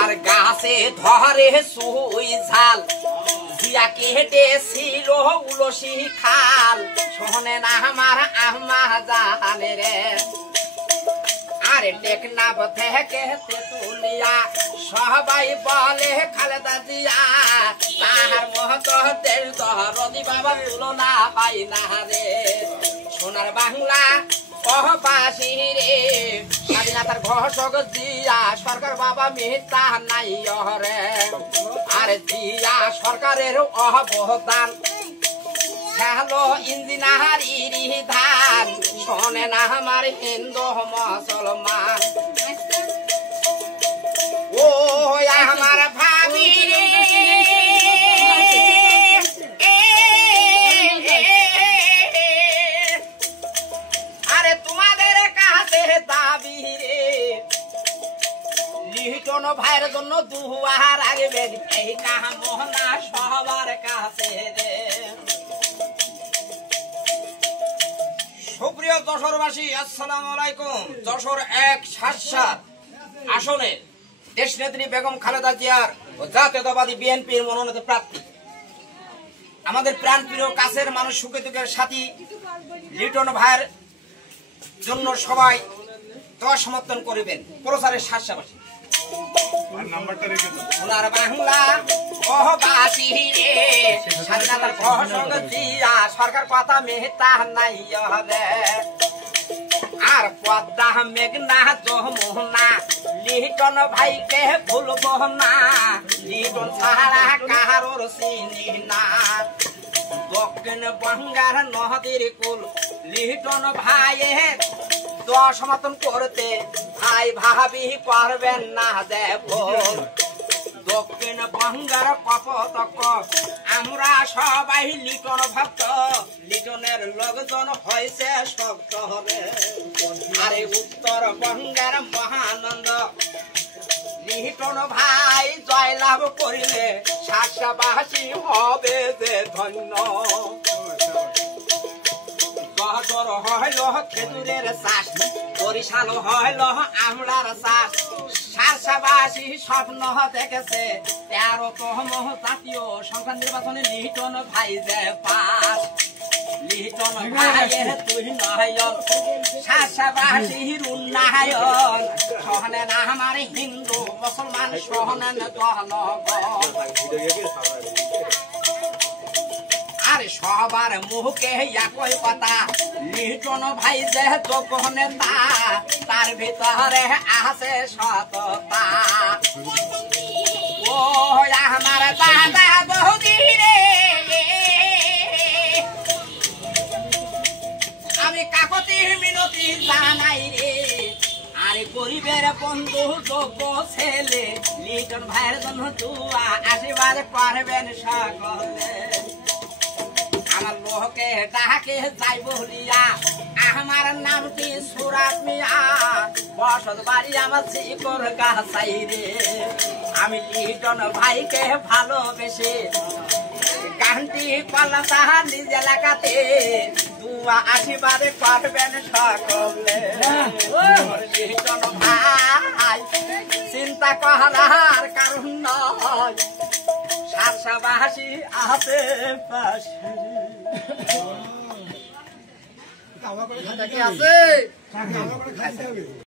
আর গাছে ধরে সুই ঝাল দিয়া কেটেছিল উলসি খাল শোনে না আমার আম্মা জানে রে। আরে টেকনাফ থেকে তেতুলিয়া সবাই বলে খালেদা জিয়া তাহার মহত দেশ দরদি বাবা তুলনা পাই না রে। সোনার বাংলা কহবাসী রে স্বাধীনতার ঘোষক জিয়া সরকার বাবা মিথ্যা নাই রে। আরে জিয়া সরকারের অবদান হ্যালো ইঞ্জিনারির ধান শোনে না আমার হিন্দু মুসলমান। ও আমার ভাবি রে আরে তোমাদের কাছে দাবি রে লিটন ভাইয়ের জন্য দুয়ার আগবেন এই কামনা সবার কাছে রে। সুপ্রিয় যশোরবাসী আসসালামু আলাইকুম। যশোর ১-৭ আসনে দেশনেত্রী বেগম খালেদা জিয়ার ও জাতীয়তাবাদী বিএনপির মনোনীত প্রার্থী আমাদের প্রাণপ্রিয় কাছের মানুষ সুখে দুঃখের সাথী লিটন ভাইয়ের জন্য সবাই দোয়া সমর্থন করিবেন প্রচারের স্বার্থবাসী। সোনার বাংলা কহবাসী রে স্বাধীনতার ঘোষক জিয়া সরকার কথা মেহতা নাই রে। আর পদ্মা মেঘনা যমুনা লিটন ভাইকে ভুলব না লিটন ছাড়া কারোর চিনি না। দক্ষিণ বঙ্গের নদীর কুল লিটন ভাইয়ের দোয়া সমর্থন করতে ভাই ভাবি পারবেন না দেখো। দক্ষিণ বঙ্গের কপতক আমরা সবাই লিটন ভক্ত লিটনের লোকজন হয়েছে শক্ত হবে। আরে উত্তর বঙ্গের মহানন্দ লিটন ভাই জয়লাভ করিলে শাসাবাসী হবে যে ধন্য। গহর হইল খেজুরের চাষ বরিশাল হইল আমলার চাষ শাসাবাসী স্বপ্ন দেখেছে 13তম জাতীয় সংসদ নির্বাচনে লিটন ভাই যে পাস। লিটন ভাইয়ের তুই নয়ন শাসাবাসীর উন্নয়ন সহনেন আমার হিন্দু মুসলমান সহনেন জনগণ। আরে সবার মুখে একই কথা লিটন ভাই যে যোগ্য নেতা তার ভিতরে আছে সততা। ও আমার দাদা বৌদি রে আমি কাকতি মিনতি জানাই রে। আরে গরিবের বন্ধু যোগ্য ছেলে লিটন ভাইয়ের জন্য দুয়া আশীর্বাদ করবেন সকলে। আমার লোহকে ডাকে যাই বলিয়া আমার নামটি সুরাত মিয়া বসত বাড়ি আমার শিকর গাছাই রে। আমি লিটন ভাইকে ভালোবেসে গানটি পাল্লা তাহার নিজ এলাকাতে দুয়া আশীর্বাদ করবেন সকলে। লিটন ভাই চিন্তা করার কারণ নয় শাসাবাসী আছে পাশে। আছে